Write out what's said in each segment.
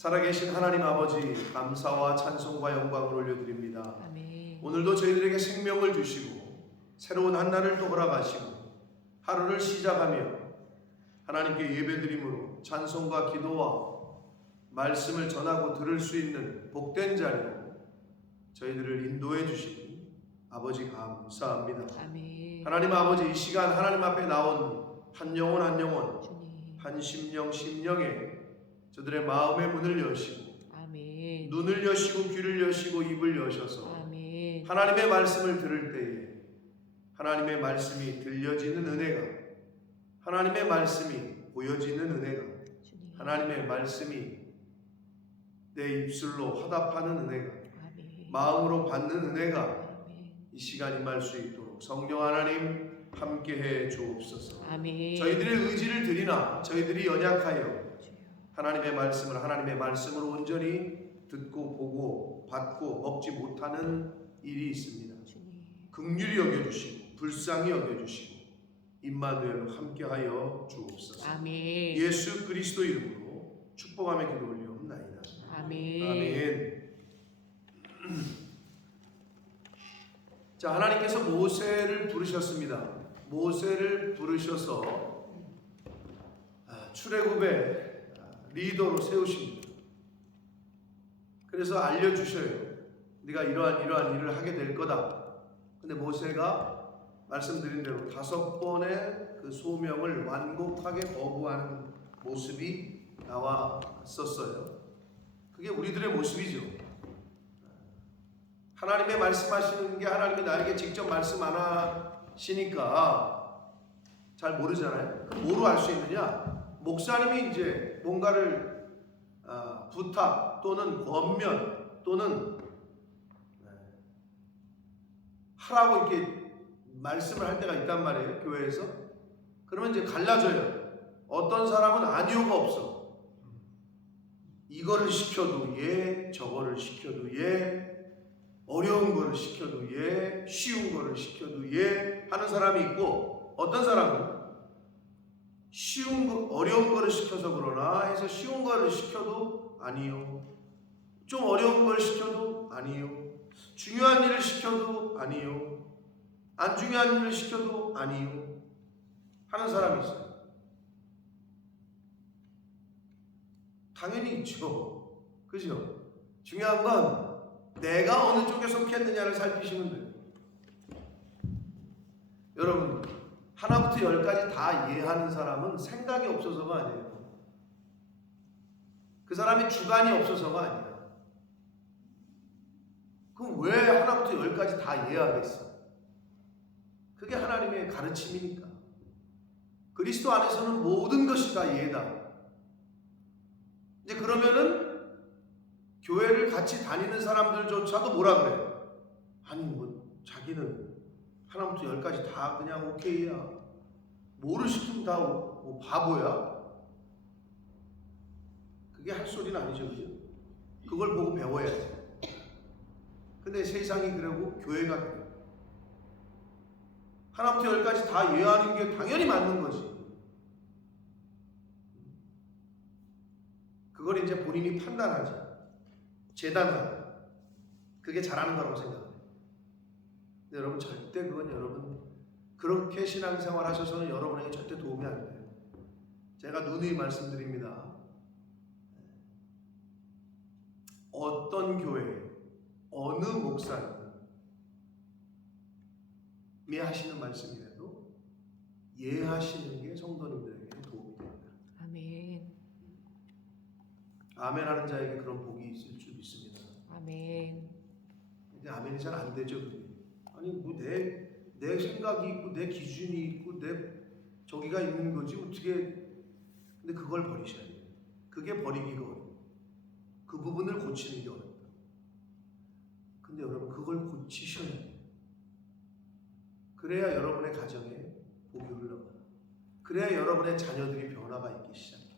살아계신 하나님 아버지, 감사와 찬송과 영광을 올려드립니다. 아멘. 오늘도 저희들에게 생명을 주시고 새로운 한 날을 또 허락하시고 하루를 시작하며 하나님께 예배드림으로 찬송과 기도와 말씀을 전하고 들을 수 있는 복된 자리로 저희들을 인도해 주시니 아버지 감사합니다. 아멘. 하나님 아버지, 이 시간 하나님 앞에 나온 한 영혼 한 영혼, 주님. 한 심령 심령에 저들의 마음의 문을 여시고 아멘. 눈을 여시고 귀를 여시고 입을 여셔서 아멘. 하나님의 말씀을 들을 때에 하나님의 말씀이 들려지는 은혜가, 하나님의 말씀이 보여지는 은혜가, 주님. 하나님의 말씀이 내 입술로 화답하는 은혜가, 아멘. 마음으로 받는 은혜가 아멘. 이 시간 임할 수 있도록 성령 하나님 함께해 주옵소서. 아멘. 저희들의 의지를 드리나 저희들이 연약하여 주여. 하나님의 말씀을 하나님의 말씀으로 온전히 듣고 보고 받고 먹지 못하는 일이 있습니다. 주님. 긍휼히 여겨주시고 불쌍히 여겨주시고 임마누엘로 함께하여 주옵소서. 아멘. 예수 그리스도 이름으로 축복하며 기도 올리옵나이다. 아멘. 아멘. 자, 하나님께서 모세를 부르셨습니다. 모세를 부르셔서 출애굽의 리더로 세우십니다. 그래서 알려주셔요. 네가 이러한 일을 하게 될 거다. 근데 모세가 말씀드린 대로 5번의 그 소명을 완곡하게 거부하는 모습이 나왔었어요. 그게 우리들의 모습이죠. 하나님의 말씀하시는 게 하나님이 나에게 직접 말씀 안 하시니까 잘 모르잖아요. 그럼 뭐로 알 수 있느냐? 목사님이 이제 뭔가를 부탁 또는 권면 또는 하라고 이렇게 말씀을 할 때가 있단 말이에요. 교회에서. 그러면 이제 갈라져요. 어떤 사람은 아니오가 없어. 이거를 시켜도 예, 저거를 시켜도 예, 어려운 거를 시켜도 예, 쉬운 거를 시켜도 예 하는 사람이 있고, 어떤 사람은 쉬운 거, 어려운 거를 시켜서 그러나 해서 쉬운 거를 시켜도 아니요, 좀 어려운 걸 시켜도 아니요, 중요한 일을 시켜도 아니요, 안 중요한 일을 시켜도 아니요 하는 사람이 있어요. 당연히 있죠. 그죠? 중요한 건 내가 어느 쪽에 속했느냐를 살피시면 돼요. 여러분, 하나부터 10까지 다 이해하는 사람은 생각이 없어서가 아니에요. 그 사람이 주관이 없어서가 아니에요. 그럼 왜 하나부터 10까지 다 이해하겠어? 그게 하나님의 가르침이니까. 그리스도 안에서는 모든 것이 다 이해다. 이제 그러면은 교회를 같이 다니는 사람들조차도 뭐라 그래요? 아니 뭐 자기는 하나부터 10까지 다 그냥 오케이야. 뭐를 시키면 다 뭐 바보야? 그게 할 소리는 아니죠. 그죠? 그걸 보고 배워야지. 근데 세상이 그러고 교회가 그래요. 하나부터 10까지 다 이해하는 게 당연히 맞는 거지. 그걸 이제 본인이 판단하지. 재단하고. 그게 잘하는 거라고 생각해요. 근데 여러분, 절대 그건 여러분 그렇게 신앙생활 하셔서는 여러분에게 절대 도움이 안 돼요. 제가 누누이 말씀드립니다. 어떤 교회, 어느 목사님이 하시는 말씀이라도 이해하시는 게 성도님들에게 도움이 됩니다. 아멘. 아멘 하는 자에게 그런 복이 있을 줄 믿습니다. 아멘. 근데 아멘이 잘 안 되죠. 그게. 아니 뭐 내 생각이 있고 내 기준이 있고 내 저기가 있는 거지 어떻게. 근데 그걸 버리셔야 돼요. 그게 버리기가 어려워요. 그 부분을 고치는 게 어렵다. 근데 여러분 그걸 고치셔야 돼요. 그래야 여러분의 가정에 복이 흘러가요. 그래야 여러분의 자녀들이 변화가 있기 시작해요.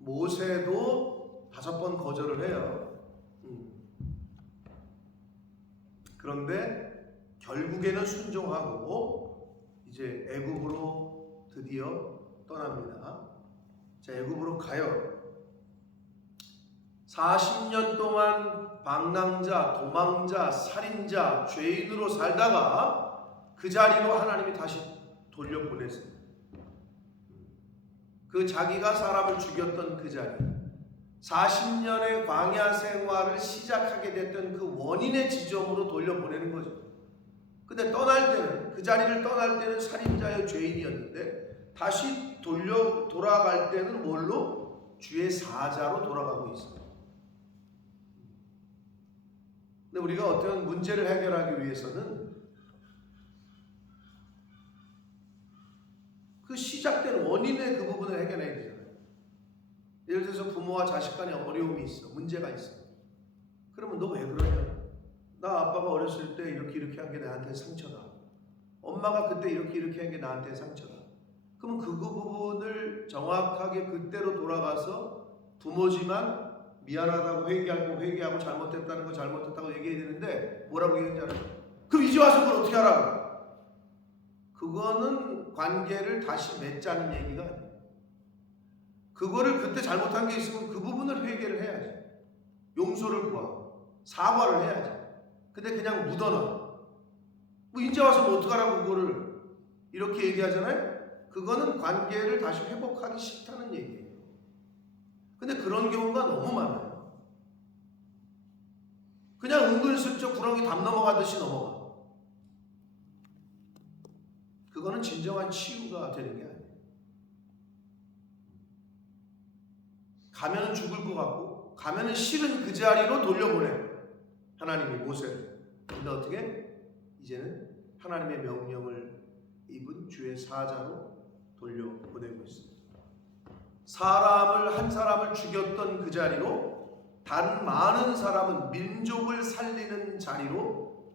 모세도 5번 거절을 해요. 그런데 결국에는 순종하고 이제 애굽으로 드디어 떠납니다. 자, 애굽으로 가요. 40년 동안 방랑자, 도망자, 살인자, 죄인으로 살다가 그 자리로 하나님이 다시 돌려보냈어요. 그 자기가 사람을 죽였던 그 자리, 40년의 광야 생활을 시작하게 됐던 그 원인의 지점으로 돌려보내는 거죠. 근데 떠날 때는, 그 자리를 떠날 때는 살인자의 죄인이었는데 다시 돌아갈 때는 뭘로? 주의 사자로 돌아가고 있어요. 근데 우리가 어떤 문제를 해결하기 위해서는 그 시작된 원인의 그 부분을 해결해야 되잖아요. 예를 들어서 부모와 자식 간에 어려움이 있어, 문제가 있어. 그러면 너 왜 그러냐? 나 아빠가 어렸을 때 이렇게 한 게 나한테 상처다. 엄마가 그때 이렇게 한 게 나한테 상처다. 그러면 그 부분을 정확하게 그때로 돌아가서 부모지만 미안하다고 회개하고 잘못했다는 거 잘못했다고 얘기해야 되는데 뭐라고 얘기하는지 알아요? 그럼 이제 와서 그걸 어떻게 하라고? 그거는 관계를 다시 맺자는 얘기가 아니에요. 그거를 그때 잘못한 게 있으면 그 부분을 회개를 해야지. 용서를 구하고 사과를 해야지. 근데 그냥 묻어놔. 뭐 이제 와서 뭐 어떡하라고 그거를 이렇게 얘기하잖아요. 그거는 관계를 다시 회복하기 싫다는 얘기예요. 근데 그런 경우가 너무 많아요. 그냥 은근슬쩍 구렁이 담 넘어가듯이 넘어가. 그거는 진정한 치유가 되는 게 아니에요. 가면은 죽을 것 같고 가면은 싫은 그 자리로 돌려보내. 하나님이 모세를. 근데 어떻게? 이제는 하나님의 명령을 입은 주의 사자로 돌려보내고 있습니다. 한 사람을 죽였던 그 자리로 다른 많은 사람은 민족을 살리는 자리로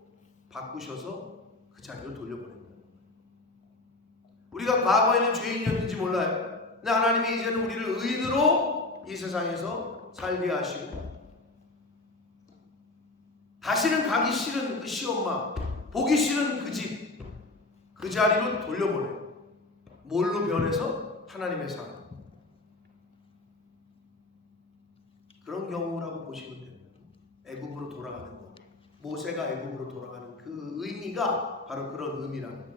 바꾸셔서 그 자리로 돌려보냅니다. 우리가 과거에는 죄인이었는지 몰라요. 근데 하나님이 이제는 우리를 의인으로 이 세상에서 살게 하시고 다시는 가기 싫은 그 시엄마, 보기 싫은 그 집, 그 자리로 돌려보내요. 뭘로 변해서? 하나님의 사람. 그런 경우라고 보시면 됩니다. 애굽으로 돌아가는 것. 모세가 애굽으로 돌아가는 그 의미가 바로 그런 의미라는 거예요.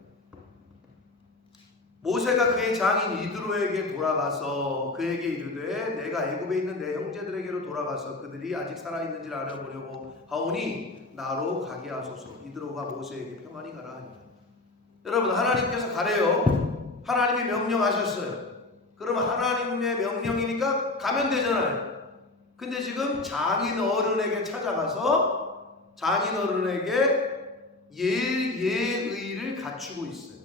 모세가 그의 장인 이드로에게 돌아가서 그에게 이르되 내가 애굽에 있는 내 형제들에게로 돌아가서 그들이 아직 살아있는지를 알아보려고 하오니 나로 가게 하소서. 이드로가 모세에게 평안히 가라 하니라. 여러분, 하나님께서 가래요. 하나님이 명령하셨어요. 그러면 하나님의 명령이니까 가면 되잖아요. 근데 지금 장인 어른에게 찾아가서 장인 어른에게 예의를 갖추고 있어요.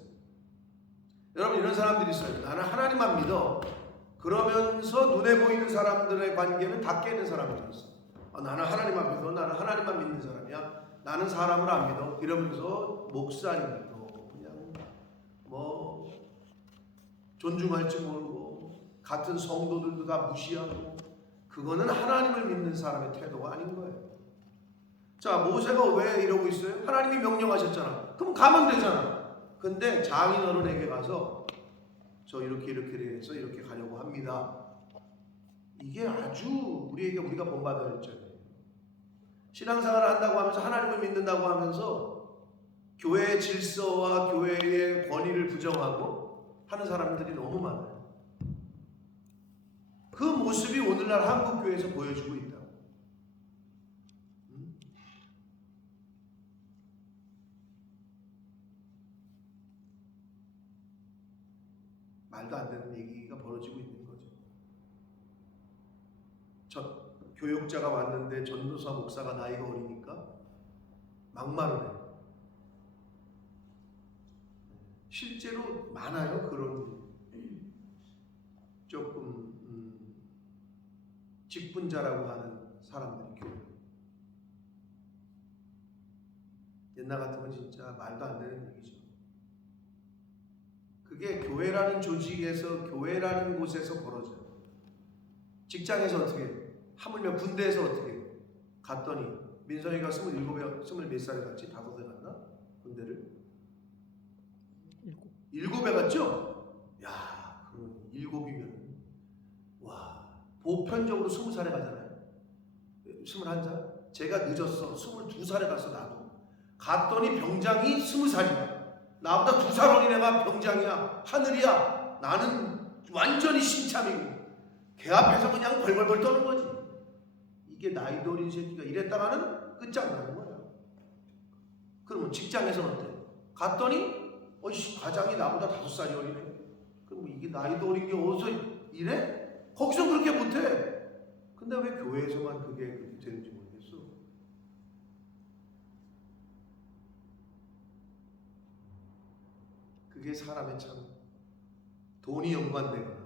여러분, 이런 사람들이 있어요. 나는 하나님만 믿어. 그러면서 눈에 보이는 사람들의 관계는 다 깨는 사람들이 있어요. 나는 하나님만 믿어. 나는 하나님만 믿는 사람이야. 나는 사람을 안 믿어. 이러면서 목사님도 그냥 뭐 존중할 줄 모르고 같은 성도들도 다 무시하고, 그거는 하나님을 믿는 사람의 태도가 아닌 거예요. 자, 모세가 왜 이러고 있어요? 하나님이 명령하셨잖아. 그럼 가면 되잖아. 근데 장인 어른에게 가서 저 이렇게 해서 이렇게 가려고 합니다. 이게 아주 우리가 본받아야 할 점이에요. 신앙생활을 한다고 하면서 하나님을 믿는다고 하면서 교회의 질서와 교회의 권위를 부정하고 하는 사람들이 너무 많아요. 그 모습이 오늘날 한국교회에서 보여주고 있다. 말도 안 되는 얘기가 벌어지고 있는 거죠. 교육자가 왔는데 전도사 목사가 나이가 어리니까 막말을 해요. 실제로 많아요. 그런 조금 직분자라고 하는 사람들이 교회. 옛날 같으면 진짜 말도 안 되는 얘기죠. 그게 교회라는 조직에서, 교회라는 곳에서 벌어져요. 직장에서 어떻게 해요? 하물며 군대에서 어떻게 해요? 갔더니 민선이가 27몇 살에 갔지? 5에 갔나? 군대를? 7배 같죠? 야, 그럼 7이면 와, 보편적으로 20살에 가잖아요. 21살? 제가 늦었어. 22살에 갔어. 나도 갔더니 병장이 20살이야. 나보다 2살 어린 애가 병장이야. 하늘이야. 나는 완전히 신참이고 걔 앞에서 그냥 벌벌벌 떠는 거지. 이게 나이도 어린 새끼가 이랬다가는 끝장나는 거야. 그러면 직장에서는 어때? 갔더니 어이씨, 과장이 나보다 5살이 어리네. 그럼 이게 나이도 어린 게 어디서 이래? 거기서 그렇게 못해. 근데 왜 교회에서만 그게 그렇게 되는지 모르겠어. 그게 사람의 참 돈이 연관되거나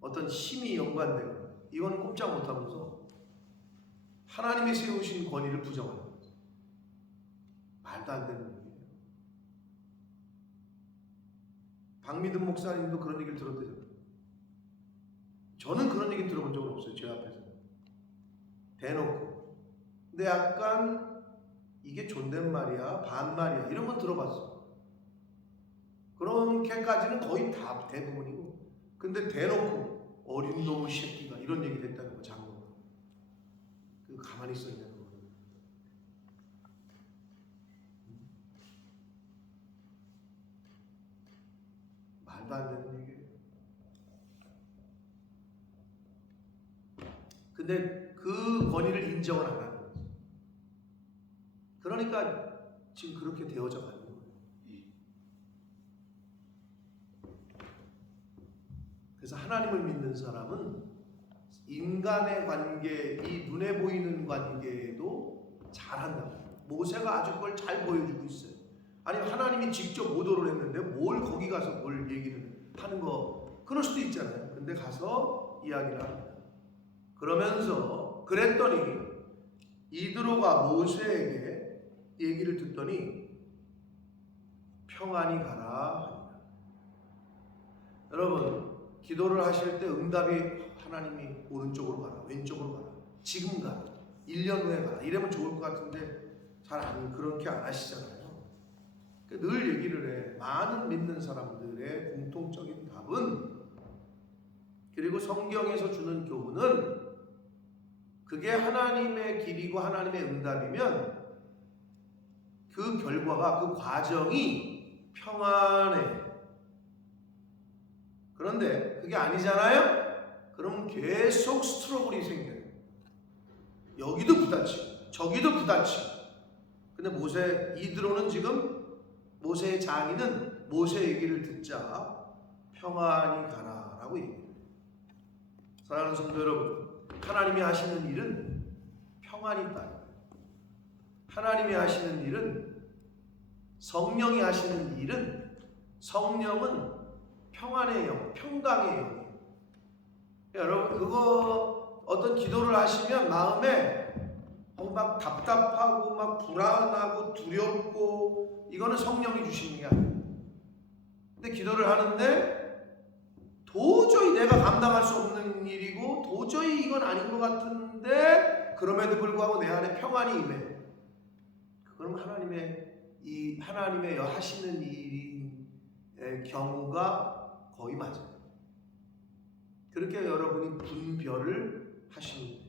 어떤 힘이 연관되거나 이건 꼼짝 못하면서 하나님이 세우신 권위를 부정하는 거죠. 말도 안 되는 얘기예요. 박미든 목사님도 그런 얘기를 들었대요. 저는 그런 얘기 들어본 적은 없어요. 제 앞에서 대놓고. 근데 약간 이게 존댓말이야 반말이야 이런 건 들어봤어. 그렇게까지는 거의 다 대부분이고. 근데 대놓고 어린 놈의 새끼가 이런 얘기를 했다는 거. 장로가 그 가만히 있어야 되는 거. 말도 안 되는 얘기예요. 근데 그 권위를 인정을 안 하는 거지. 그러니까 지금 그렇게 되어져 가는 거예요. 그래서 하나님을 믿는 사람은 인간의 관계, 이 눈에 보이는 관계에도 잘한다. 모세가 아주 그걸 잘 보여주고 있어요. 아니 하나님이 직접 모도를 했는데 뭘 거기 가서 뭘 얘기를 하는 거 그럴 수도 있잖아요. 근데 가서 이야기를 합니다. 그러면서 그랬더니 이드로가 모세에게 얘기를 듣더니 평안히 가라 하니라. 여러분 기도를 하실 때 응답이 하나님이 오른쪽으로 가라 왼쪽으로 가라 지금 가라 1년 후에 가라 이러면 좋을 것 같은데 잘 안 그렇게 안 하시잖아요. 늘 얘기를 해. 많은 믿는 사람들의 공통적인 답은 그리고 성경에서 주는 교훈은 그게 하나님의 길이고 하나님의 응답이면 그 결과가 그 과정이 평안해. 그런데 그게 아니잖아요? 그럼 계속 스트러글이 생겨요. 여기도 부딪히고 저기도 부딪히고. 근데 이드로는 지금 모세의 장인은 모세 얘기를 듣자 평안히 가라라고 얘기해요. 사랑하는 성도 여러분, 하나님이 하시는 일은 평안이 있다. 하나님이 하시는 일은 성령이 하시는 일은 성령은 평안의 영, 평강의 영이에요. 여러분 그거 어떤 기도를 하시면 마음에 막 답답하고 막 불안하고 두렵고 이거는 성령이 주시는 게 아니에요. 근데 기도를 하는데 도저히 내가 감당할 수 없는 일이고 도저히 이건 아닌 것 같은데 그럼에도 불구하고 내 안에 평안이 임해. 그럼 하나님의 하시는 일인 경우가 거의 맞아요. 그렇게 여러분이 분별을 하시면 돼요.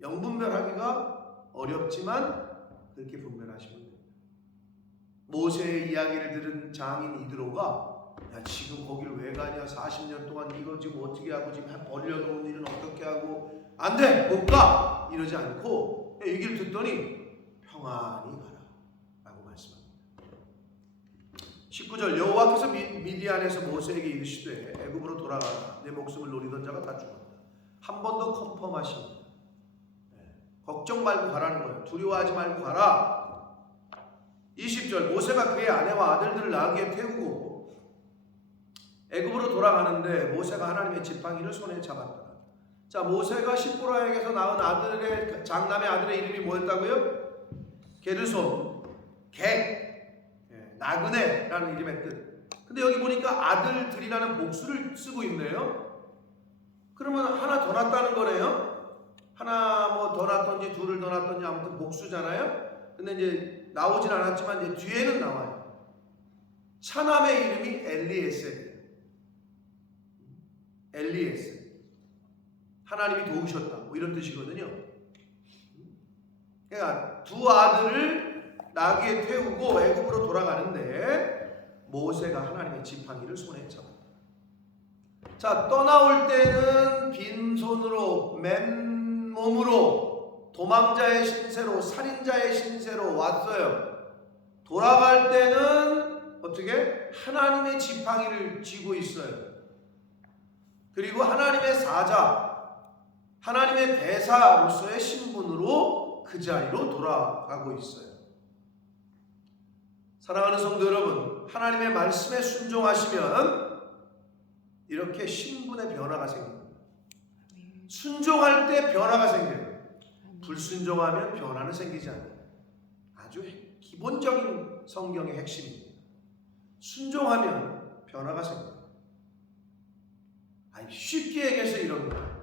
영분별하기가 어렵지만 그렇게 분별하시면 돼요. 모세의 이야기를 들은 장인 이드로가 야 지금 거기를 왜 가냐 40년 동안 이거 지금 어떻게 하고 지금 벌려놓은 일은 어떻게 하고 안 돼! 못 가! 이러지 않고 얘기를 듣더니 평안히 가라 라고 말씀합니다. 19절 여호와께서 미디안에서 모세에게 이르시되 애굽으로 돌아가라 내 목숨을 노리던 자가 다 죽었다. 한 번 더 컨펌하십니다. 걱정 말고 가라는 거예요. 두려워하지 말고 가라. 20절 모세가 그의 아내와 아들들을 나귀에 태우고 애굽으로 돌아가는데 모세가 하나님의 지팡이를 손에 잡았다. 자, 모세가 십보라에게서 낳은 장남의 아들의 이름이 뭐였다고요? 게르솜, 나그네라는 이름의 뜻. 근데 여기 보니까 아들들이라는 복수를 쓰고 있네요. 그러면 하나 더 낳았다는 거네요. 하나 뭐 더 낳았던지 둘을 더 낳았던지 아무튼 복수잖아요. 근데 이제 나오진 않았지만 이제 뒤에는 나와요. 차남의 이름이 엘리에셀이에요. 엘리에셀. 하나님이 도우셨다. 뭐 이런 뜻이거든요. 그러니까 두 아들을 나귀에 태우고 애굽으로 돌아가는데 모세가 하나님의 지팡이를 손에 잡았다. 자, 떠나올 때는 빈손으로 맨몸으로 도망자의 신세로 살인자의 신세로 왔어요. 돌아갈 때는 어떻게? 하나님의 지팡이를 쥐고 있어요. 그리고 하나님의 사자, 하나님의 대사로서의 신분으로 그 자리로 돌아가고 있어요. 사랑하는 성도 여러분, 하나님의 말씀에 순종하시면 이렇게 신분의 변화가 생깁니다. 순종할 때 변화가 생겨요. 불순종하면 변화는 생기지 않아요. 아주 기본적인 성경의 핵심입니다. 순종하면 변화가 생겨요. 쉽게 얘기해서 이런 거예요.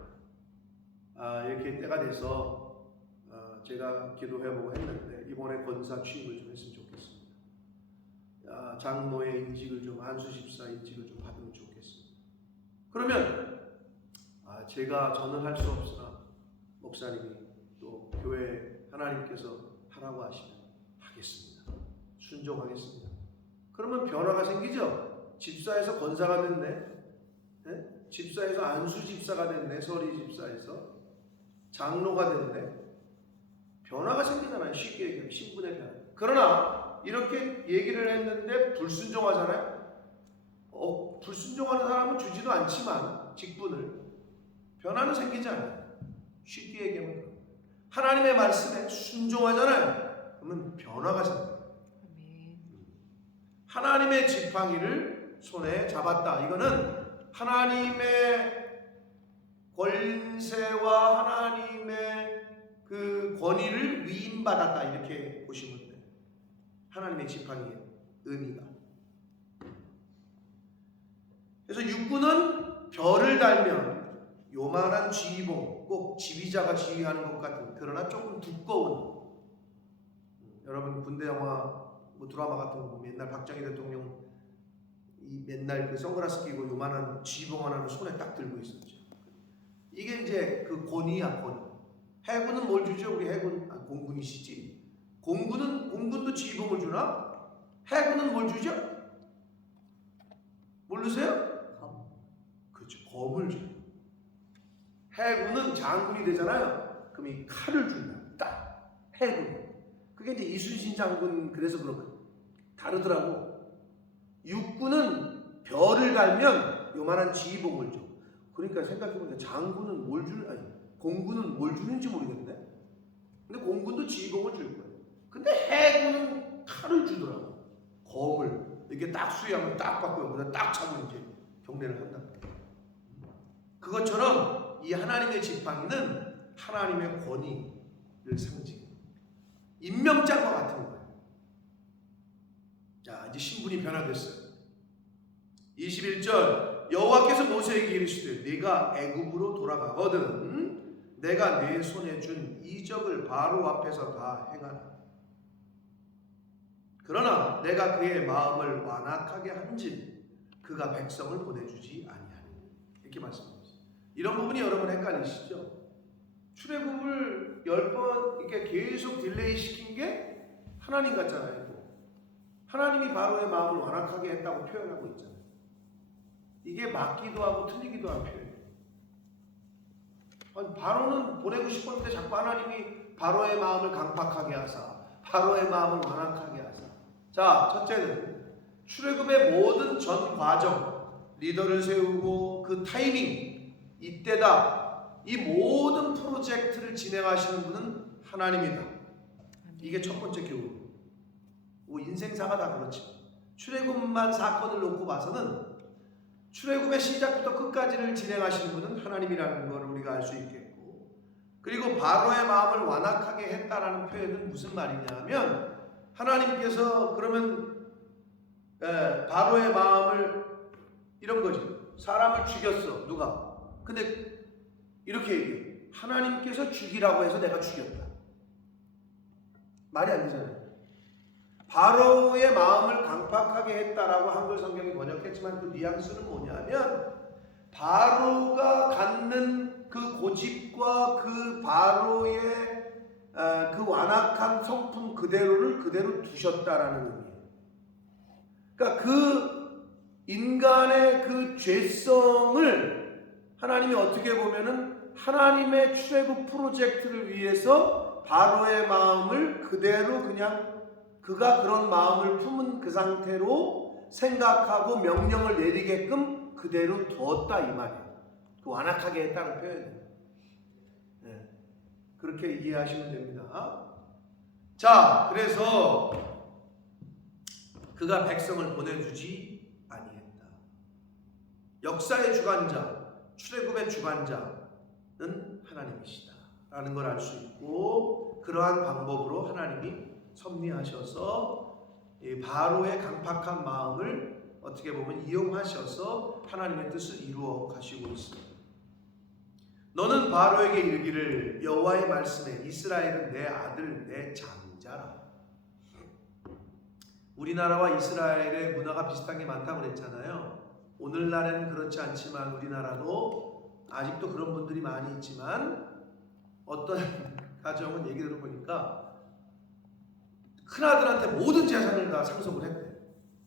이렇게 때가 돼서 제가 기도해보고 했는데 이번에 권사 취임을 좀 했으면 좋겠습니다. 장로의 인직을 좀, 안수집사 인직을 좀 받으면 좋겠습니다. 그러면 제가 저는 할 수 없으나 목사님이 또 교회 하나님께서 하라고 하시면 하겠습니다. 순종하겠습니다. 그러면 변화가 생기죠. 집사에서 권사가 됐네. 네? 집사에서 안수집사가 됐네. 서리집사에서 장로가 됐네. 변화가 생기잖아요. 쉽게 얘기하면 신분의 변화. 그러나 이렇게 얘기를 했는데 불순종하잖아요. 불순종하는 사람은 주지도 않지만 직분을 변화는 생기지 않아요. 쉽게 얘기하면 하나님의 말씀에 순종하잖아요. 그러면 변화가 생겨요. 하나님의 지팡이를 손에 잡았다. 이거는 하나님의 권세와 하나님의 그 권위를 위임받았다. 이렇게 보시면 돼요. 하나님의 지팡이의 의미가. 그래서 육군은 별을 달면 요만한 지휘봉, 꼭 지휘자가 지휘하는 것 같은, 그러나 조금 두꺼운, 여러분 군대 영화 뭐 드라마 같은 거 보면 옛날 박정희 대통령 이 맨날 그 선글라스 끼고 요만한 지휘봉 하나를 손에 딱 들고 있었죠. 이게 이제 그 권위야, 권위. 해군은 뭘 주죠? 우리 해군, 공군이시지. 공군도 지휘봉을 주나? 해군은 뭘 주죠? 모르세요? 그렇죠. 검을 줘요. 해군은 장군이 되잖아요. 그럼 이 칼을 준다. 딱 해군. 그게 이제 이순신 장군 그래서 그렇고 다르더라고. 육군은 별을 달면 요만한 지휘봉을 줘. 그러니까 생각해보니까 장군은 공군은 뭘 주는지 모르겠네. 근데 공군도 지휘봉을 줄 거예요. 근데 해군은 칼을 주더라고. 검을 이렇게 딱 수리하면 딱 받고 여기다 딱 차고 이제 경례를 한다. 그것처럼 이 하나님의 지팡이는 하나님의 권위를 상징해요. 임명장과 같은 거예요. 자, 이제 신분이 변화됐어요. 21절 여호와께서 모세에게 이르시되 네가 애굽으로 돌아가거든 내가 네 손에 준 이적을 바로 앞에서 다 행하라. 그러나 내가 그의 마음을 완악하게 한즉 그가 백성을 보내주지 아니하리니. 이렇게 말씀합니다. 이런 부분이 여러분 헷갈리시죠? 출애굽을 10번 이렇게 계속 딜레이 시킨 게 하나님 같잖아요. 하나님이 바로의 마음을 완악하게 했다고 표현하고 있잖아요. 이게 맞기도 하고 틀리기도 한 표현이에요. 바로는 보내고 싶었는데 자꾸 하나님이 바로의 마음을 강팍하게 하사, 바로의 마음을 완악하게 하사. 자, 첫째는 출애굽의 모든 전 과정, 리더를 세우고 그 타이밍, 이때다. 이 모든 프로젝트를 진행하시는 분은 하나님이다. 이게 첫 번째 교훈. 인생사가 다 그렇죠. 출애굽만 사건을 놓고 봐서는 출애굽의 시작부터 끝까지를 진행하시는 분은 하나님이라는 걸 우리가 알 수 있겠고, 그리고 바로의 마음을 완악하게 했다라는 표현은 무슨 말이냐면 하나님께서 그러면 바로의 마음을 이런 거죠. 사람을 죽였어. 누가? 근데 이렇게 얘기해. 하나님께서 죽이라고 해서 내가 죽였다. 말이 안 되잖아요. 바로의 마음을 강팍하게 했다라고 한글 성경이 번역했지만 그 뉘앙스는 뭐냐면 바로가 갖는 그 고집과 그 바로의 그 완악한 성품 그대로를 그대로 두셨다라는 의미예요. 그러니까 그 인간의 그 죄성을 하나님이 어떻게 보면은 하나님의 출애굽 프로젝트를 위해서 바로의 마음을 그대로 그냥 그가 그런 마음을 품은 그 상태로 생각하고 명령을 내리게끔 그대로 두었다 이 말이에요. 그 완악하게 했다는 표현이에요. 네. 그렇게 이해하시면 됩니다. 자, 그래서 그가 백성을 보내주지 아니했다. 역사의 주관자, 출애굽의 주관자는 하나님이시다 라는 걸 알 수 있고, 그러한 방법으로 하나님이 섭리하셔서 바로의 강팍한 마음을 어떻게 보면 이용하셔서 하나님의 뜻을 이루어 가시고 있습니다. 너는 바로에게 이르기를 여호와의 말씀에 이스라엘은 내 아들 내 장자라. 우리나라와 이스라엘의 문화가 비슷한 게 많다고 그랬잖아요. 오늘날에는 그렇지 않지만 우리나라도 아직도 그런 분들이 많이 있지만 어떤 가정은 얘기 들어보니까 큰아들한테 모든 재산을 다 상속을 했대.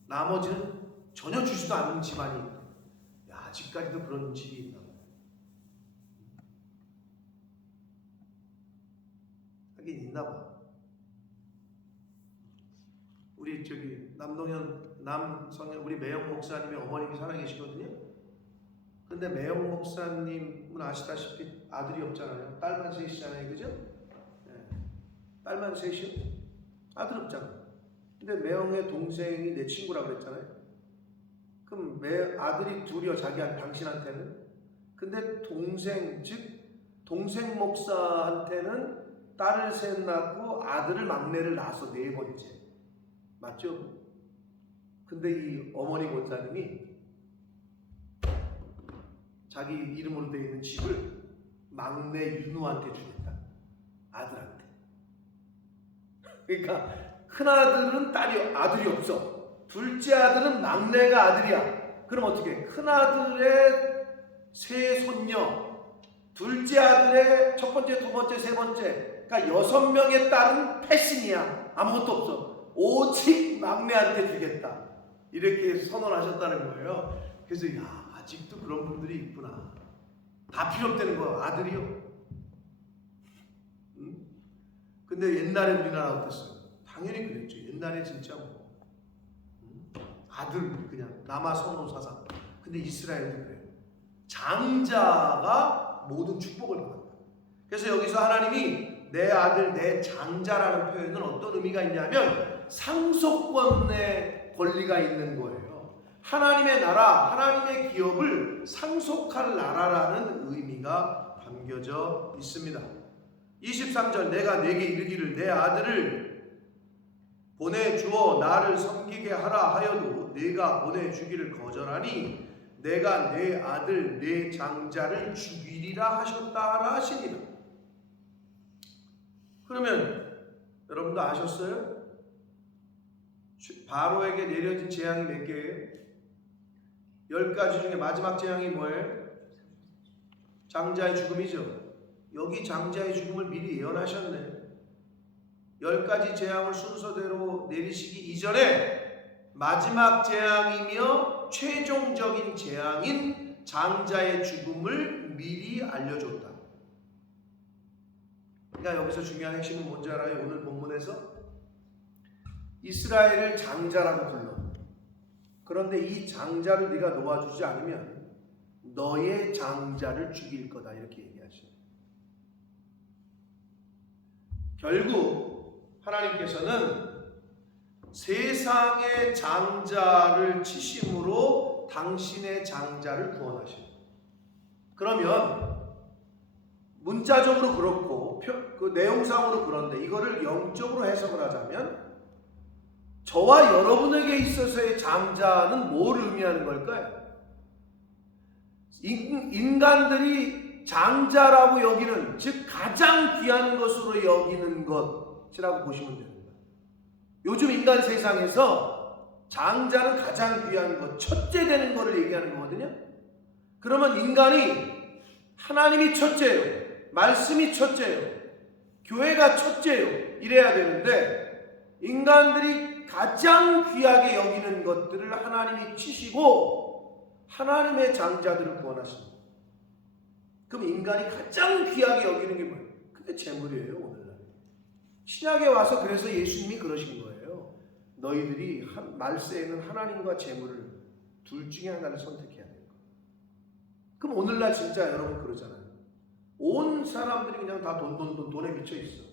나머지는 전혀 주지도 않는 집안이 있대. 야, 아직까지도 그런 집이 있나 봐. 하긴 있나 봐. 우리 저기 남성현 우리 매영 목사님의 어머님이 살아계시거든요. 근데 매영 목사님은 아시다시피 아들이 없잖아요. 딸만 셋이잖아요, 그죠? 네. 딸만 셋이요? 아들 없잖아. 근데 매영의 동생이 내 친구라 그랬잖아요. 그럼 아들이 둘이요, 당신한테는. 근데 동생, 즉 동생 목사한테는 딸을 셋 낳고 아들을 막내를 낳아서 네 번째. 맞죠? 근데 이 어머니 권사님이 자기 이름으로 되어 있는 집을 막내 윤우한테 주겠다. 아들한테. 그러니까 큰아들은 아들이 없어. 둘째 아들은 막내가 아들이야. 그럼 어떻게? 큰아들의 세 손녀, 둘째 아들의 첫 번째, 두 번째, 세 번째, 그러니까 6명의 딸은 패신이야. 아무것도 없어. 오직 막내한테 주겠다. 이렇게 선언하셨다는 거예요. 그래서 아직도 그런 분들이 있구나. 다 필요 없다는 거야. 아들이요. 근데 옛날에 우리나라 어땠어요? 당연히 그랬죠. 옛날에 진짜 아들 그냥 남아 선호 사상. 근데 이스라엘도 그래요. 장자가 모든 축복을 받았다. 그래서 여기서 하나님이 내 아들 내 장자라는 표현은 어떤 의미가 있냐면 상속권의 권리가 있는 거예요. 하나님의 나라, 하나님의 기업을 상속할 나라라는 의미가 담겨져 있습니다. 23절 내가 내게 이르기를 내 아들을 보내주어 나를 섬기게 하라 하여도 내가 보내주기를 거절하니 내가 내 아들 내 장자를 죽이리라 하셨다라 하시니라. 그러면 여러분도 아셨어요? 바로에게 내려진 재앙이 몇 개예요? 10가지 중에 마지막 재앙이 뭐예요? 장자의 죽음이죠. 여기 장자의 죽음을 미리 예언하셨네. 10가지 재앙을 순서대로 내리시기 이전에 마지막 재앙이며 최종적인 재앙인 장자의 죽음을 미리 알려줬다. 그러니까 여기서 중요한 핵심은 뭔지 알아요? 오늘 본문에서 이스라엘을 장자라고 불러. 그런데 이 장자를 네가 놓아주지 않으면 너의 장자를 죽일 거다 이렇게 얘기하시죠. 결국 하나님께서는 세상의 장자를 치심으로 당신의 장자를 구원하십니다. 그러면 문자적으로 그렇고 그 내용상으로 그런데 이거를 영적으로 해석을 하자면 저와 여러분에게 있어서의 장자는 뭘 의미하는 걸까요? 인간들이 장자라고 여기는, 즉 가장 귀한 것으로 여기는 것이라고 보시면 됩니다. 요즘 인간 세상에서 장자는 가장 귀한 것, 첫째 되는 것을 얘기하는 거거든요. 그러면 인간이 하나님이 첫째예요. 말씀이 첫째예요. 교회가 첫째예요. 이래야 되는데 인간들이 가장 귀하게 여기는 것들을 하나님이 치시고 하나님의 장자들을 구원하십니다. 그럼 인간이 가장 귀하게 여기는 게 뭐예요? 그게 재물이에요. 오늘날 신약에 와서 그래서 예수님이 그러신 거예요. 너희들이 말세에는 하나님과 재물을 둘 중에 하나를 선택해야 돼요. 그럼 오늘날 진짜 여러분 그러잖아요. 온 사람들이 그냥 다 돈에 미쳐 있어.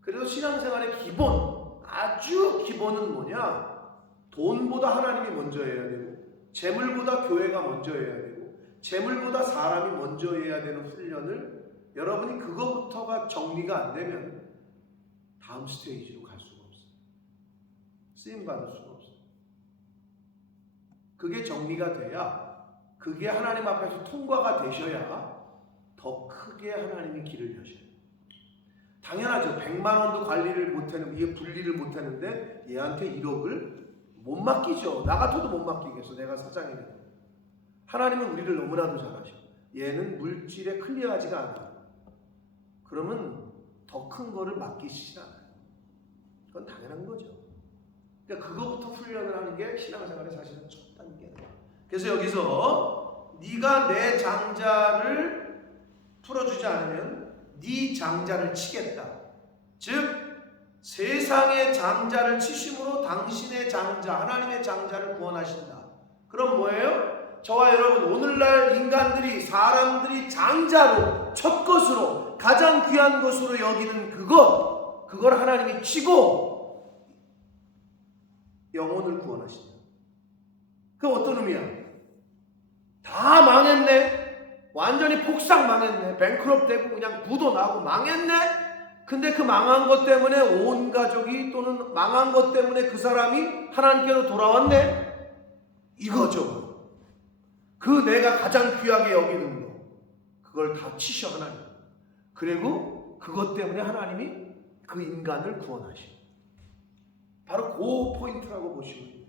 그래서 신앙생활의 기본, 아주 기본은 뭐냐? 돈보다 하나님이 먼저 해야 되고, 재물보다 교회가 먼저 해야 되고, 재물보다 사람이 먼저 해야 되는 훈련을 여러분이 그거부터가 정리가 안 되면 다음 스테이지로 갈 수가 없어요. 쓰임 받을 수가 없어요. 그게 정리가 돼야, 그게 하나님 앞에서 통과가 되셔야 더 크게 하나님이 길을 여셔요. 당연하죠. 100만 원도 관리를 못하는, 얘 분리를 못하는데 얘한테 1억을 못 맡기죠. 나 같아도 못 맡기겠어. 내가 사장이면. 하나님은 우리를 너무나도 잘 아셔. 얘는 물질에 클리어하지가 않아. 그러면 더 큰 거를 맡기시지 않아요. 그건 당연한 거죠. 그러니까 그거부터 훈련을 하는 게 신앙생활의 사실은 첫 단계예요. 그래서 여기서 네가 내 장자를 풀어주지 않으면 네 장자를 치겠다. 즉 세상의 장자를 치심으로 당신의 장자, 하나님의 장자를 구원하신다. 그럼 뭐예요? 저와 여러분 오늘날 인간들이 사람들이 장자로 첫 것으로 가장 귀한 것으로 여기는 그걸 하나님이 치고 영혼을 구원하신다. 그 어떤 의미야? 다 망했네. 완전히 폭삭 망했네. 뱅크럽 되고 그냥 부도 나고 망했네. 근데 그 망한 것 때문에 온 가족이 또는 망한 것 때문에 그 사람이 하나님께로 돌아왔네. 이거죠. 그 내가 가장 귀하게 여기는 거. 그걸 다 치셔 하나님. 그리고 그것 때문에 하나님이 그 인간을 구원하셔. 바로 그 포인트라고 보시면 돼요.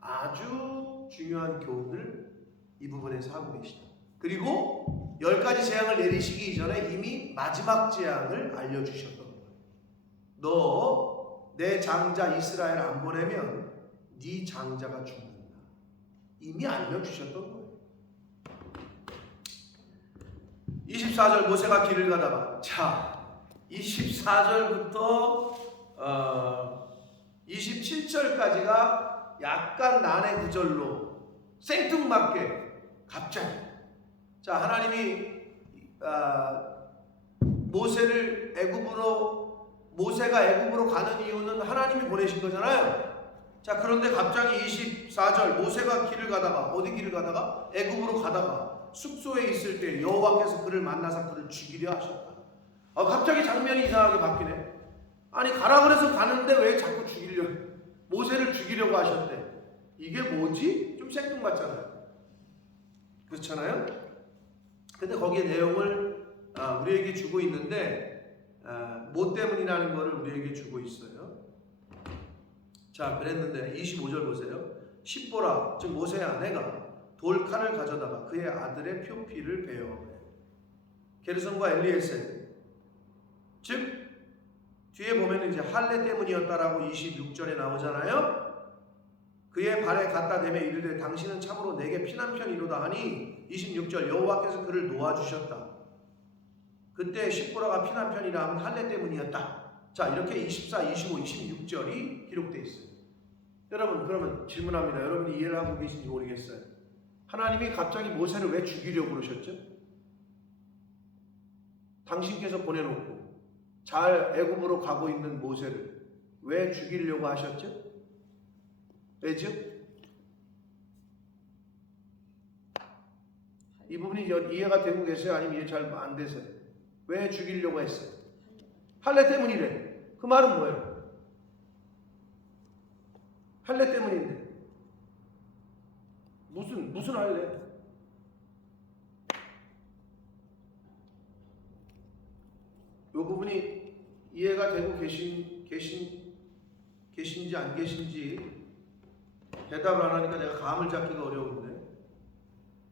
아주 중요한 교훈을 이 부분에서 하고 계시다. 그리고 10가지 재앙을 내리시기 이전에 이미 마지막 재앙을 알려주셨던 거예요. 너 내 장자 이스라엘 안 보내면 네 장자가 죽는다. 이미 알려주셨던 거예요. 24절 모세가 길을 가다가, 자 24절부터 27절까지가 약간 난해 구절로 생뚱맞게 갑자기, 자 하나님이 모세가 애굽으로 가는 이유는 하나님이 보내신 거잖아요. 자 그런데 갑자기 24절 모세가 길을 가다가, 어디 길을 가다가? 애굽으로 가다가 숙소에 있을 때 여호와께서 그를 만나서 그를 죽이려 하셨다. 갑자기 장면이 이상하게 바뀌네. 아니 가라 그래서 가는데 왜 자꾸 모세를 죽이려고 하셨대. 이게 뭐지? 좀 생뚱맞잖아요. 그렇잖아요? 근데 거기에 내용을 우리에게 주고 있는데 뭐 때문이라는 것을 우리에게 주고 있어요. 자 그랬는데 25절 보세요. 십보라 즉 모세의 아내가 돌칼을 가져다가 그의 아들의 표피를 베어 게르손과 엘리에셀, 즉 뒤에 보면 이제 할례 때문이었다라고 26절에 나오잖아요. 그의 발에 갖다 대며 이르되 당신은 참으로 내게 피난편이로다 하니 26절 여호와께서 그를 놓아주셨다. 그때 십보라가 피난편이라 하면 할례 때문이었다. 자 이렇게 24, 25, 26절이 기록되어 있어요. 여러분 그러면 질문합니다. 여러분이 이해를 하고 계신지 모르겠어요. 하나님이 갑자기 모세를 왜 죽이려고 그러셨죠? 당신께서 보내놓고 잘 애굽으로 가고 있는 모세를 왜 죽이려고 하셨죠? 왜죠? 이 부분이 이해가 되고 계세요? 아니면 이해 잘 안 되세요? 왜 죽이려고 했어요? 할례 때문이래. 그 말은 뭐예요? 할례 때문인데 무슨 할례? 이 부분이 이해가 되고 계신지 안 계신지 대답을 안 하니까 내가 감을 잡기가 어려운데,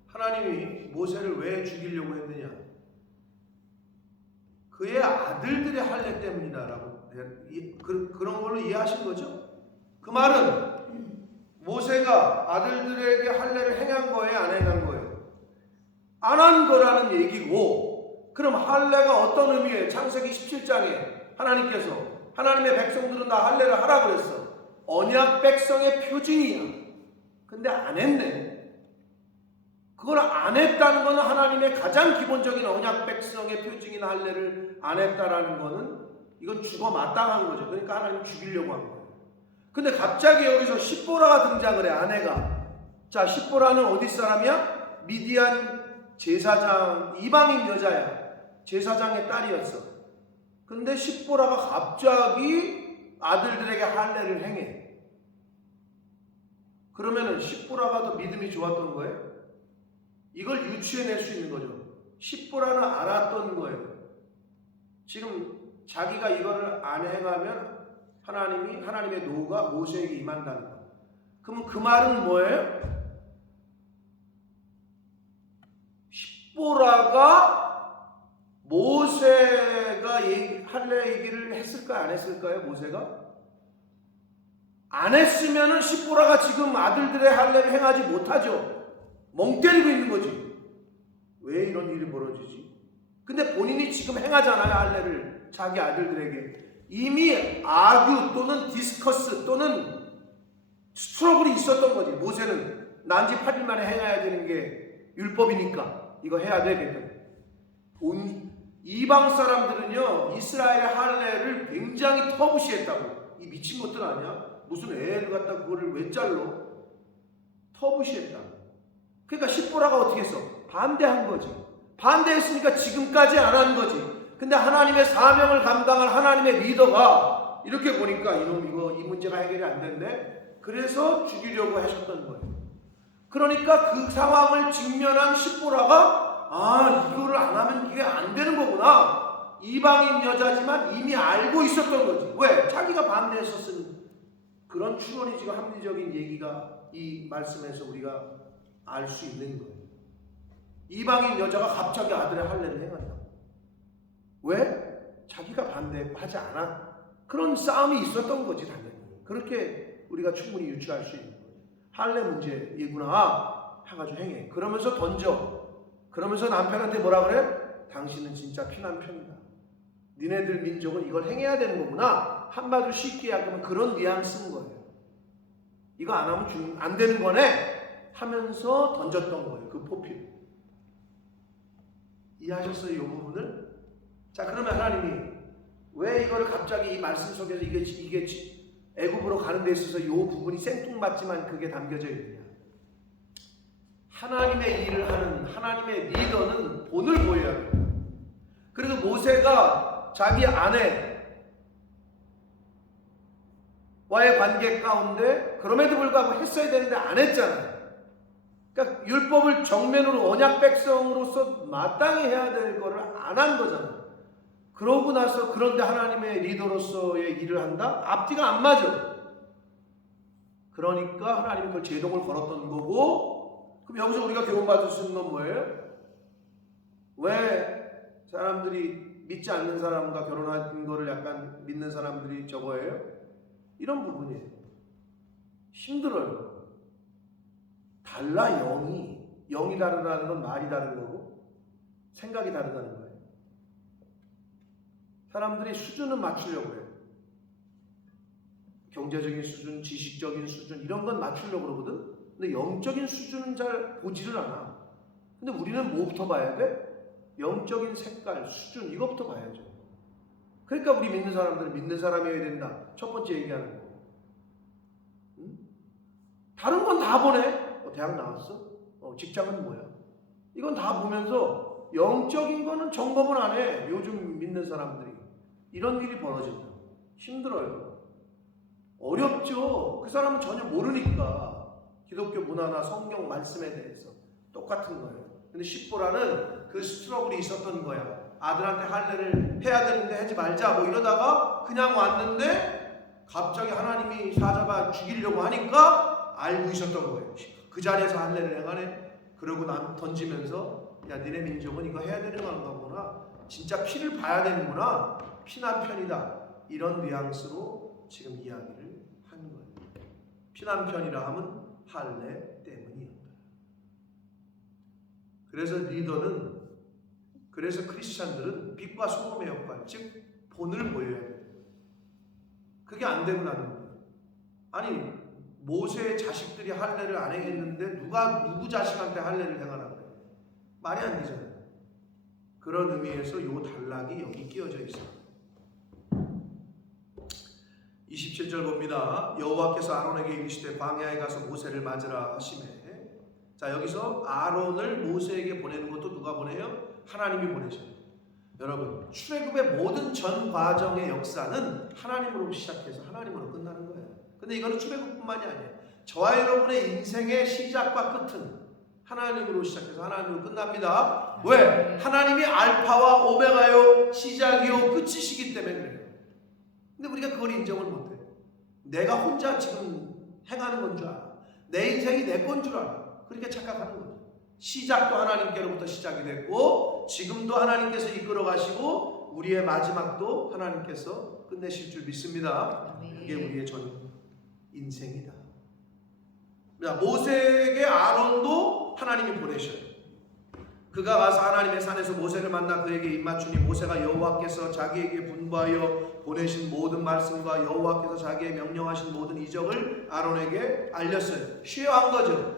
하나님이 모세를 왜 죽이려고 했느냐? 그의 아들들의 할례 때문이다라고 그런 걸로 이해하신 거죠? 그 말은 모세가 아들들에게 할례를 행한 거예요, 안 행한 거예요? 안 한 거라는 얘기고, 그럼 할례가 어떤 의미예요? 창세기 17장에 하나님의 백성들은 다 할례를 하라 그랬어. 언약 백성의 표징이야. 근데 안 했네. 그걸 안 했다는 것은 하나님의 가장 기본적인 언약 백성의 표징인 할례를 안 했다라는 것은 이건 죽어 마땅한 거죠. 그러니까 하나님 죽이려고 한 거예요. 근데 갑자기 여기서 십보라가 등장을 해, 아내가. 자, 십보라는 어디 사람이야? 미디안 제사장, 이방인 여자야. 제사장의 딸이었어. 근데 십보라가 갑자기 아들들에게 할례를 행해. 그러면은 십보라가 더 믿음이 좋았던 거예요? 이걸 유추해낼 수 있는 거죠. 십보라는 알았던 거예요. 지금 자기가 이거를 안 행하면 하나님의 노가 모세에게 임한다는 거. 그럼 그 말은 뭐예요? 십보라가 모세가 할례 얘기를 했을까요? 안 했을까요? 모세가? 안 했으면은 십보라가 지금 아들들의 할례를 행하지 못하죠. 멍 때리고 있는 거지. 왜 이런 일이 벌어지지? 근데 본인이 지금 행하잖아요, 할례를. 자기 아들들에게. 이미 아규 또는 디스커스 또는 스트러글이 있었던 거지. 모세는 난지 8일 만에 행해야 되는 게 율법이니까 이거 해야 되겠다. 이방 사람들은요, 이스라엘 할례를 굉장히 터부시했다고. 이 미친 것들 아니야? 무슨 애를 갖다 그거를 왜 잘라? 터부시했다. 그러니까 십보라가 어떻게 했어? 반대한 거지. 반대했으니까 지금까지 안 한 거지. 근데 하나님의 사명을 감당할 하나님의 리더가 이렇게 보니까 이 문제가 해결이 안 된대. 그래서 죽이려고 하셨던 거예요. 그러니까 그 상황을 직면한 십보라가 이거를 안 하면 이게 안 되는 거구나. 이방인 여자지만 이미 알고 있었던 거지. 왜? 자기가 반대했었으니. 그런 추론이 지금 합리적인 얘기가 이 말씀에서 우리가 알 수 있는 거예요. 이방인 여자가 갑자기 아들의 할례를 행한다고. 왜? 자기가 반대하지 않아. 그런 싸움이 있었던 거지, 당연히. 그렇게 우리가 충분히 유추할 수 있는 거예요. 할례 문제이구나 해가지고 행해. 그러면서 던져. 그러면서 남편한테 뭐라 그래? 당신은 진짜 피난편이다. 니네들 민족은 이걸 행해야 되는 거구나. 한마디로 쉽게 하면 그런 뉘앙스인 거예요. 이거 안 하면 안 되는 거네 하면서 던졌던 거예요. 그 포피를. 이해하셨어요? 이 부분을? 자, 그러면 하나님이 왜 이걸 갑자기 이 말씀 속에서 이게 애굽으로 가는 데 있어서 이 부분이 생뚱맞지만 그게 담겨져 있느냐? 하나님의 일을 하는 하나님의 리더는 본을 보여야 합니다. 그리고 모세가 자기 아내와의 관계 가운데 그럼에도 불구하고 했어야 되는데 안 했잖아요. 그러니까 율법을 정면으로 언약 백성으로서 마땅히 해야 될 거를 안 한 거잖아요. 그러고 나서 그런데 하나님의 리더로서의 일을 한다? 앞뒤가 안 맞아. 그러니까 하나님이 그걸 제동을 걸었던 거고, 그럼 여기서 우리가 교훈받을 수 있는 건 뭐예요? 왜 사람들이 믿지 않는 사람과 결혼한 거를 약간 믿는 사람들이 저거예요? 이런 부분이에요. 힘들어요. 달라, 영이 다르다는 건 말이 다른 거고 생각이 다르다는 거예요. 사람들이 수준은 맞추려고 해요. 경제적인 수준, 지식적인 수준 이런 건 맞추려고 그러거든. 근데 영적인 수준은 잘 보지를 않아. 근데 우리는 뭐부터 봐야 돼? 영적인 색깔, 수준 이것부터 봐야죠. 그러니까 우리 믿는 사람들은 믿는 사람이어야 된다. 첫 번째 얘기하는 거. 응? 다른 건 다 보네. 대학 나왔어? 직장은 뭐야? 이건 다 보면서 영적인 거는 점검을 안 해. 요즘 믿는 사람들이. 이런 일이 벌어진다. 힘들어요. 어렵죠. 그 사람은 전혀 모르니까. 기독교 문화나 성경 말씀에 대해서 똑같은 거예요. 근데 십보라는 그 스트러글이 있었던 거야. 아들한테 할례를 해야 되는데 하지 말자 뭐 이러다가 그냥 왔는데 갑자기 하나님이 사자가 죽이려고 하니까 알고 있었던 거예요. 그 자리에서 할례를 행하네. 그러고 던지면서 야 니네 민족은 이거 해야 되는 건가 보구나. 진짜 피를 봐야 되는구나. 피난 편이다. 이런 뉘앙스로 지금 이야기를 하는 거예요. 피난 편이라 하면 할례 때문이었다. 그래서 리더는, 그래서 크리스찬들은 빛과 소금의 역할, 즉 본을 보여야 돼요. 그게 안 되고 나는 거예요. 아니 모세의 자식들이 할례를 안 행했는데 누구 자식한테 할례를 행하라 그래요? 말이 안 되잖아요. 그런 의미에서 요 단락이 여기 끼워져 있어요. 27절 봅니다. 여호와께서 아론에게 이르시되 광야에 가서 모세를 맞으라 하시매. 자, 여기서 아론을 모세에게 보내는 것도 누가 보내요? 하나님이 보내셔요. 여러분, 출애굽의 모든 전 과정의 역사는 하나님으로 시작해서 하나님으로 끝나는 거예요. 근데 이거는 출애굽뿐만이 아니에요. 저와 여러분의 인생의 시작과 끝은 하나님으로 시작해서 하나님으로 끝납니다. 왜? 하나님이 알파와 오메가요, 시작이요, 끝이시기 때문에 그래요. 근데 우리가 그걸 인정을 못해요. 내가 혼자 지금 행하는 건 줄 알아. 내 인생이 내 건 줄 알아. 그렇게 착각하는 거죠. 시작도 하나님께로부터 시작이 됐고 지금도 하나님께서 이끌어 가시고 우리의 마지막도 하나님께서 끝내실 줄 믿습니다. 그게 우리의 전 인생이다. 모세에게 아론도 하나님이 보내셔요. 그가 가서 하나님의 산에서 모세를 만나 그에게 입맞추니 모세가 여호와께서 자기에게 분부하여 보내신 모든 말씀과 여호와께서 자기에게 명령하신 모든 이적을 아론에게 알렸어요. 쉬어한 거죠.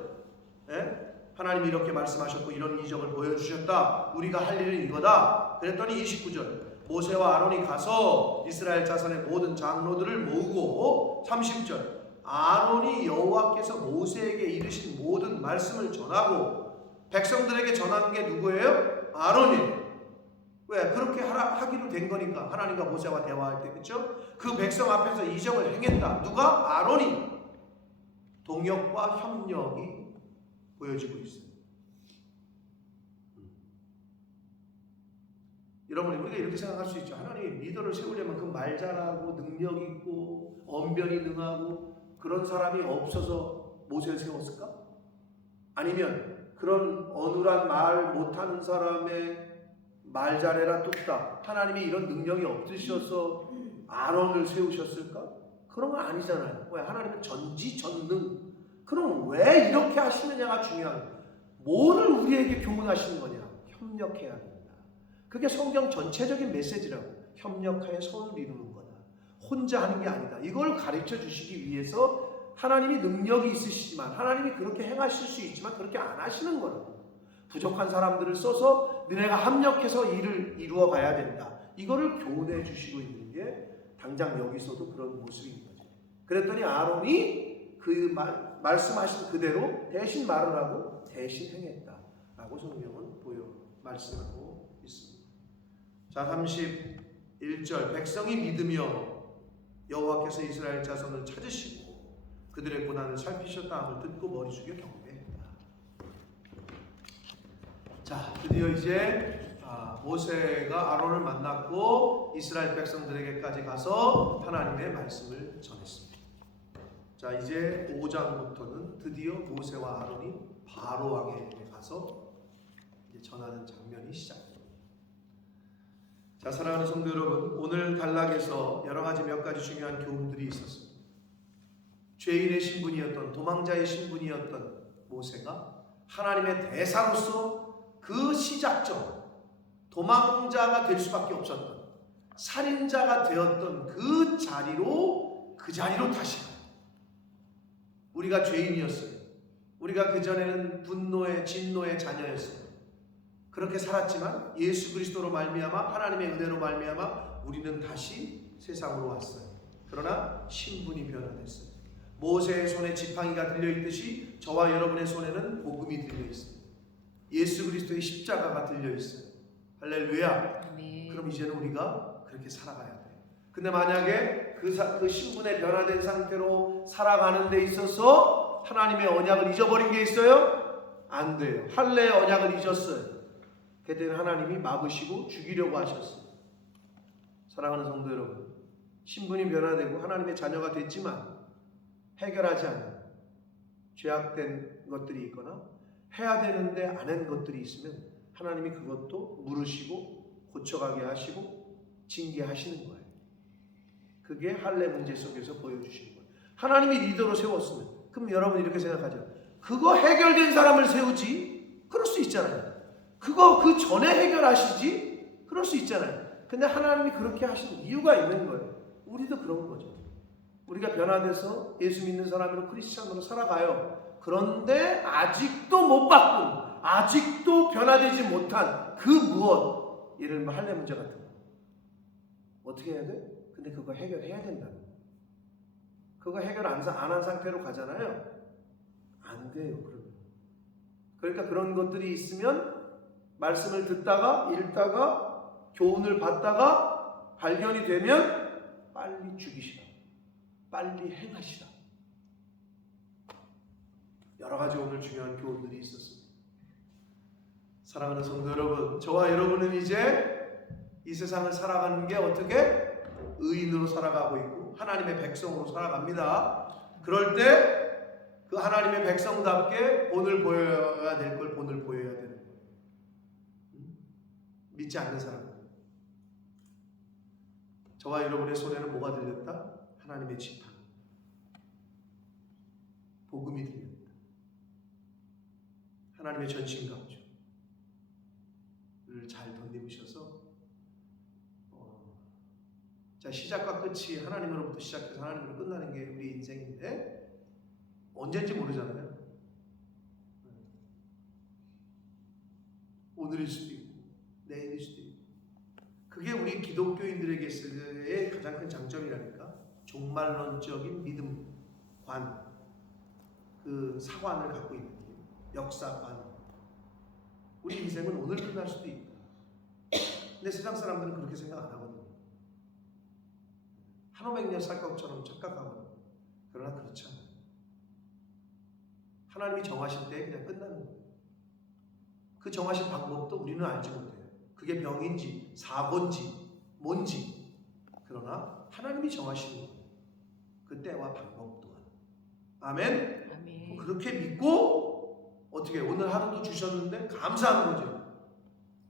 예? 하나님이 이렇게 말씀하셨고 이런 이적을 보여주셨다. 우리가 할 일은 이거다. 그랬더니 29절 모세와 아론이 가서 이스라엘 자손의 모든 장로들을 모으고 30절 아론이 여호와께서 모세에게 이르신 모든 말씀을 전하고 백성들에게 전한 게 누구예요? 아론이에요. 왜? 그렇게 하기로 된 거니까 하나님과 모세와 대화할 때 그렇죠? 그 백성 앞에서 이적을 행했다. 누가? 아론이. 동역과 협력이 보여지고 있어요. 여러분 우리가 이렇게 생각할 수 있죠. 하나님이 리더를 세우려면 그 말 잘하고 능력 있고 언변이 능하고 그런 사람이 없어서 모세를 세웠을까? 아니면 그런 어눌한 말 못하는 사람의 말 잘해라 뚝딱 하나님이 이런 능력이 없으셔서 아론을 세우셨을까? 그런 건 아니잖아요. 왜? 하나님은 전지전능. 그럼 왜 이렇게 하시느냐가 중요한 거예요. 뭐를 우리에게 교훈하시는 거냐? 협력해야 된다. 그게 성경 전체적인 메시지라고. 협력하여 선을 이루는 거다. 혼자 하는 게 아니다. 이걸 가르쳐 주시기 위해서 하나님이 능력이 있으시지만 하나님이 그렇게 행하실 수 있지만 그렇게 안 하시는 거라고. 부족한 사람들을 써서 너네가 합력해서 일을 이루어 가야 된다. 이거를 교훈해 주시고 있는 게 당장 여기서도 그런 모습인 거죠. 그랬더니 아론이 그 말씀하신 그대로 대신 말을 하고 대신 행했다라고 성경은 말씀하고 있습니다. 자, 31절 백성이 믿으며 여호와께서 이스라엘 자손을 찾으시고 그들의 고난을 살피셨다 함을 듣고 머리 숙여 경배했다. 자, 드디어 이제 모세가 아론을 만났고 이스라엘 백성들에게까지 가서 하나님의 말씀을 전했습니다. 자, 이제 5장부터는 드디어 모세와 아론이 바로 왕에게 가서 이제 전하는 장면이 시작됩니다. 자, 사랑하는 성도 여러분, 오늘 단락에서 여러 가지 몇 가지 중요한 교훈들이 있었습니다. 죄인의 신분이었던 도망자의 신분이었던 모세가 하나님의 대사로서 그 시작점 도망자가 될 수밖에 없었던 살인자가 되었던 그 자리로 다시 가요. 우리가 죄인이었어요. 우리가 그전에는 분노의 진노의 자녀였어요. 그렇게 살았지만 예수 그리스도로 말미암아 하나님의 은혜로 말미암아 우리는 다시 세상으로 왔어요. 그러나 신분이 변화됐어요. 모세의 손에 지팡이가 들려있듯이 저와 여러분의 손에는 복음이 들려있어요. 예수 그리스도의 십자가가 들려있어요. 할렐루야. 아멘. 그럼 이제는 우리가 그렇게 살아가야 돼요. 근데 만약에 그 신분의 변화된 상태로 살아가는 데 있어서 하나님의 언약을 잊어버린 게 있어요? 안 돼요. 할례의 언약을 잊었어요. 그때는 하나님이 막으시고 죽이려고 하셨어요. 사랑하는 성도 여러분, 신분이 변화되고 하나님의 자녀가 됐지만 해결하지 않은 죄악된 것들이 있거나 해야 되는데 안 한 것들이 있으면 하나님이 그것도 물으시고 고쳐가게 하시고 징계하시는 거예요. 그게 할례 문제 속에서 보여주시는 거예요. 하나님이 리더로 세웠으면 그럼 여러분 이렇게 생각하죠. 그거 해결된 사람을 세우지? 그럴 수 있잖아요. 그거 그 전에 해결하시지? 그럴 수 있잖아요. 근데 하나님이 그렇게 하시는 이유가 있는 거예요. 우리도 그런 거죠. 우리가 변화돼서 예수 믿는 사람으로 크리스찬으로 살아가요. 그런데 아직도 못 바꾼, 아직도 변화되지 못한 그 무엇, 예를 들면 할례 문제 같은 거 어떻게 해야 돼? 근데 그거 해결해야 된다는 거예요. 그거 해결 안 한 상태로 가잖아요. 안 돼요. 그러니까 그런 것들이 있으면 말씀을 듣다가 읽다가 교훈을 받다가 발견이 되면 빨리 죽이시라. 빨리 행하시라. 여러 가지 오늘 중요한 교훈들이 있었습니다. 사랑하는 성도 여러분, 저와 여러분은 이제 이 세상을 살아가는 게 어떻게? 의인으로 살아가고 있고 하나님의 백성으로 살아갑니다. 그럴 때 그 하나님의 백성답게 본을 보여야 될 걸 본을 보여야 되는 거예요. 믿지 않는 사람은 저와 여러분의 손에는 뭐가 들렸다? 하나님의 지팡이, 복음이 들렸다. 하나님의 전신갑주를 잘 덧입으셔서 자, 시작과 끝이 하나님으로부터 시작해서 하나님으로 끝나는 게 우리 인생인데 언제인지 모르잖아요. 오늘일 수도 있고 내일일 수도 있고. 그게 우리 기독교인들에게의 가장 큰 장점이라니까. 종말론적인 믿음관, 그 사관을 갖고 있는 역사관. 우리 인생은 오늘 끝날 수도 있다. 근데 세상 사람들은 그렇게 생각 안 하거든요. 한 500년 살 것처럼 착각하거든요. 그러나 그렇지 않아요. 하나님이 정하실 때 그냥 끝나는 거예요. 그 정하신 방법도 우리는 알지 못해요. 그게 병인지 사고인지 뭔지. 그러나 하나님이 정하시는 거예요. 그 때와 방법 또한. 아멘? 아멘. 그렇게 믿고 어떻게 오늘 하루도 주셨는데 감사한 거죠.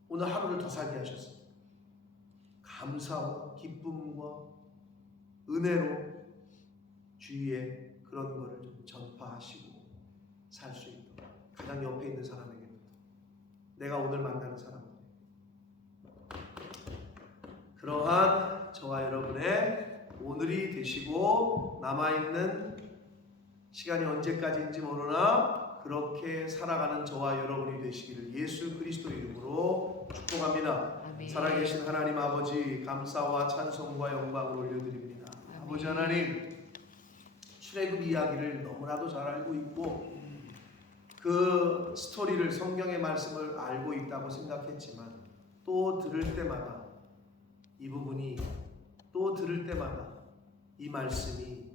오늘 하루를 더 살게 하셨어요. 감사와 기쁨과 은혜로 주위에 그런 거를 좀 전파하시고 살 수 있도록 가장 옆에 있는 사람에게도 내가 오늘 만나는 사람에게 그러한 저와 여러분의 오늘이 되시고 남아있는 시간이 언제까지인지 모르나 그렇게 살아가는 저와 여러분이 되시기를 예수 그리스도 이름으로 축복합니다. 아멘. 살아계신 하나님 아버지 감사와 찬송과 영광을 올려드립니다. 아멘. 아버지 하나님 출애굽 이야기를 너무나도 잘 알고 있고 그 스토리를 성경의 말씀을 알고 있다고 생각했지만 또 들을 때마다 이 부분이 또 들을 때마다 이 말씀이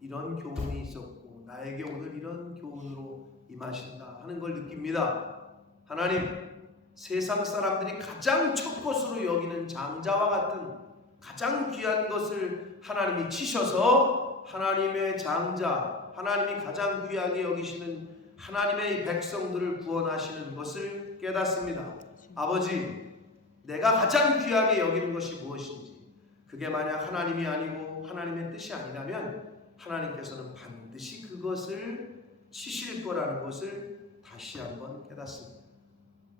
이런 교훈이 있었고 나에게 오늘 이런 교훈으로 임하신다 하는 걸 느낍니다. 하나님 세상 사람들이 가장 첫 것으로 여기는 장자와 같은 가장 귀한 것을 하나님이 치셔서 하나님의 장자 하나님이 가장 귀하게 여기시는 하나님의 백성들을 구원하시는 것을 깨닫습니다. 아버지, 내가 가장 귀하게 여기는 것이 무엇인지 그게 만약 하나님이 아니고 하나님의 뜻이 아니라면 하나님께서는 반드시 그것을 치실 거라는 것을 다시 한번 깨닫습니다.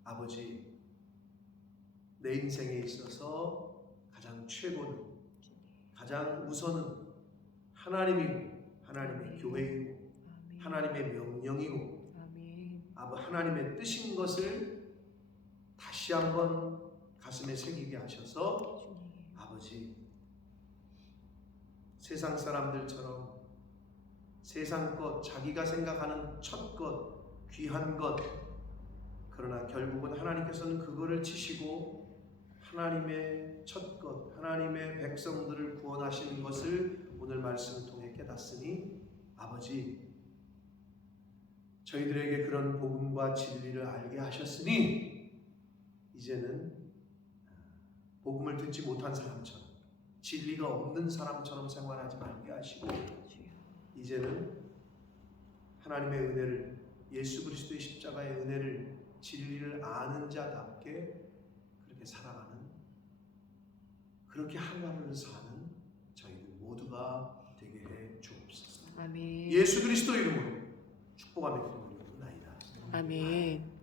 아버지, 내 인생에 있어서 가장 최고는 가장 우선은 하나님이고 하나님의 교회이고 하나님의 명령이고 하나님의 뜻인 것을 다시 한번 가슴에 새기게 하셔서 아버지 세상 사람들처럼 세상 것 자기가 생각하는 첫 것 귀한 것 그러나 결국은 하나님께서는 그거를 치시고 하나님의 첫 것 하나님의 백성들을 구원하시는 것을 오늘 말씀을 통해 깨닫으니 아버지 저희들에게 그런 복음과 진리를 알게 하셨으니 이제는 복음을 듣지 못한 사람처럼 진리가 없는 사람처럼 생활하지 말게 하시고 주여. 이제는 하나님의 은혜를, 예수 그리스도의 십자가의 은혜를, 진리를 아는 자답게 그렇게 살아가는, 그렇게 하루하루를 사는 저희들 모두가 되게 해 주옵소서. 아멘. 예수 그리스도 이름으로 축복하며 드리옵나이다. 아멘.